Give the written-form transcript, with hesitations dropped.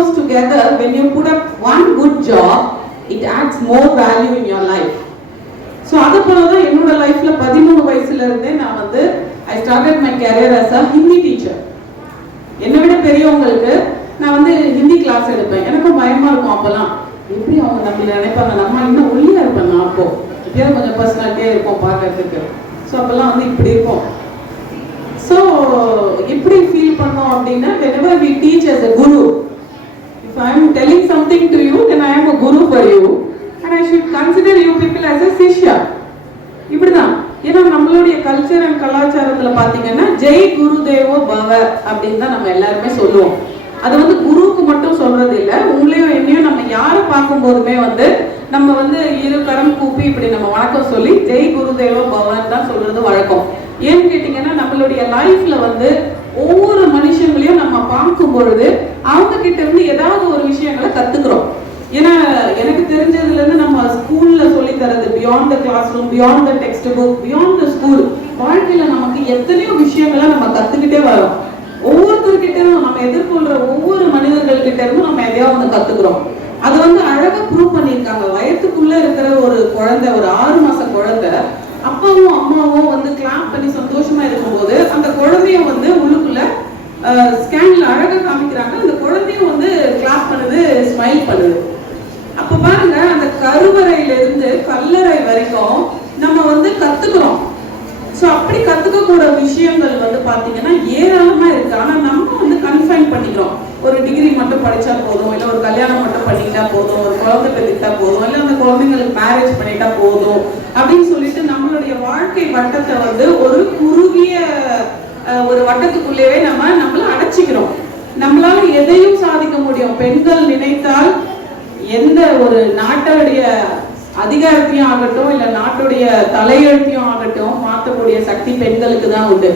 crores together, when you put up one good job, it adds more value in your life. So அது போல தான் என்னோட லைஃப்ல 13 வயசுல இருந்தே நான் வந்து I started my career as a Hindi teacher. என்னை விட பெரியவங்களுக்கு நான் வந்து ஹிந்தி கிளாஸ் எடுப்பேன். எனக்கும் பயமா இருக்கும் அப்பெல்லாம். எப்படி அவங்க நம்ம நினைப்பாங்க, நம்ம இன்னும் ஒல்லியா இருப்பேன் நான் அப்போ. இப்போதான் கொஞ்சம் பர்சனாலிட்டியா இருக்கும் பார்க்கறதுக்கு. ஸோ அப்பெல்லாம் வந்து இப்படி இருக்கும். ஸோ எப்படி ஃபீல் பண்ணோம் அப்படின்னா, whenever we teach as a guru, if I am telling something to you, then I am a guru for you, and I should consider you people as a சிஷ்யா. இப்படிதான். ஏன்னா நம்மளுடைய கல்ச்சர் அண்ட் கலாச்சாரத்துல பாத்தீங்கன்னா ஜெய் குருதேவோ பவ அப்படின்னு தான் நம்ம எல்லாருமே சொல்லுவோம். அது வந்து குருவுக்கு மட்டும் சொல்றது இல்லை, உங்களையும் என்னையும் நம்ம யாரை பார்க்கும் போதுமே வந்து நம்ம வந்து இரு கரம் கூப்பி இப்படி நம்ம வணக்கம் சொல்லி ஜெய் குருதேவோ பவன் தான் சொல்றது வழக்கம். ஏன்னு கேட்டீங்கன்னா நம்மளுடைய லைஃப்ல வந்து ஒவ்வொரு மனுஷங்களையும் நம்ம பார்க்கும் பொழுது அவங்க கிட்ட இருந்து ஏதாவது ஒரு விஷயங்களை கத்துக்கிறோம். ஏன்னா எனக்கு தெரிஞ்சதுல இருந்து நம்ம ஸ்கூல்ல சொல்லி தரது beyond the classroom, beyond the textbook, beyond the school, வாழ்க்கையில நமக்கு எத்தனையோ விஷயங்களை நம்ம கத்துக்கிட்டே வரோம். ஒவ்வொருத்தர்கிட்ட இருந்தும் நம்ம எதிர்கொள்ற ஒவ்வொரு மனிதர்கள் கிட்ட இருந்தும் நம்ம எதையாவது வந்து கத்துக்கிறோம். அது வந்து அழகா ப்ரூவ் பண்ணியிருக்காங்க. வயத்துக்குள்ள இருக்கிற ஒரு குழந்தை, ஒரு 6 மாச குழந்தை, அப்பாவும் அம்மாவும் வந்து கிளாப் பண்ணி சந்தோஷமா இருக்கும்போது அந்த குழந்தையும் வந்து உள்ளுக்குள்ள ஸ்கேன்ல அழகா காமிக்கிறாங்க. அந்த குழந்தையும் வந்து கிளாப் பண்ணுது, ஸ்மைல் பண்ணுது. அப்ப பாருங்க, அந்த கருவறையில இருந்து கல்லறை வரைக்கும் நம்ம வந்து கத்துக்கிறோம். ஸோ அப்படி கத்துக்கக்கூட விஷயங்கள் வந்து பாத்தீங்கன்னா ஏராளமா இருக்கு. ஆனா நம்ம வந்து கன்ஃபைன் பண்ணிக்கிறோம். ஒரு டிகிரி மட்டும் படிச்சா போதும், இல்லை ஒரு கல்யாணம் மட்டும் பண்ணிக்கிட்டா போதும், ஒரு குழந்தை பெற்றுக்கிட்டா போதும், இல்லை அந்த குழந்தைங்களுக்கு மேரேஜ் பண்ணிட்டா போதும் அப்படின்னு சொல்லிட்டு நம்மளுடைய வாழ்க்கை வட்டத்தை வந்து ஒரு குறுகிய ஒரு வட்டத்துக்குள்ளேயே நம்மள அடைச்சிக்கிறோம். நம்மளால எதையும் சாதிக்க முடியும். பெண்கள் நினைத்தால் எந்த ஒரு நாட்டுடைய அதிகாரத்தையும் ஆகட்டும், இல்ல நாட்டுடைய தலையெழுத்தையும் ஆகட்டும் மாற்றக்கூடிய சக்தி பெண்களுக்கு தான் உண்டு.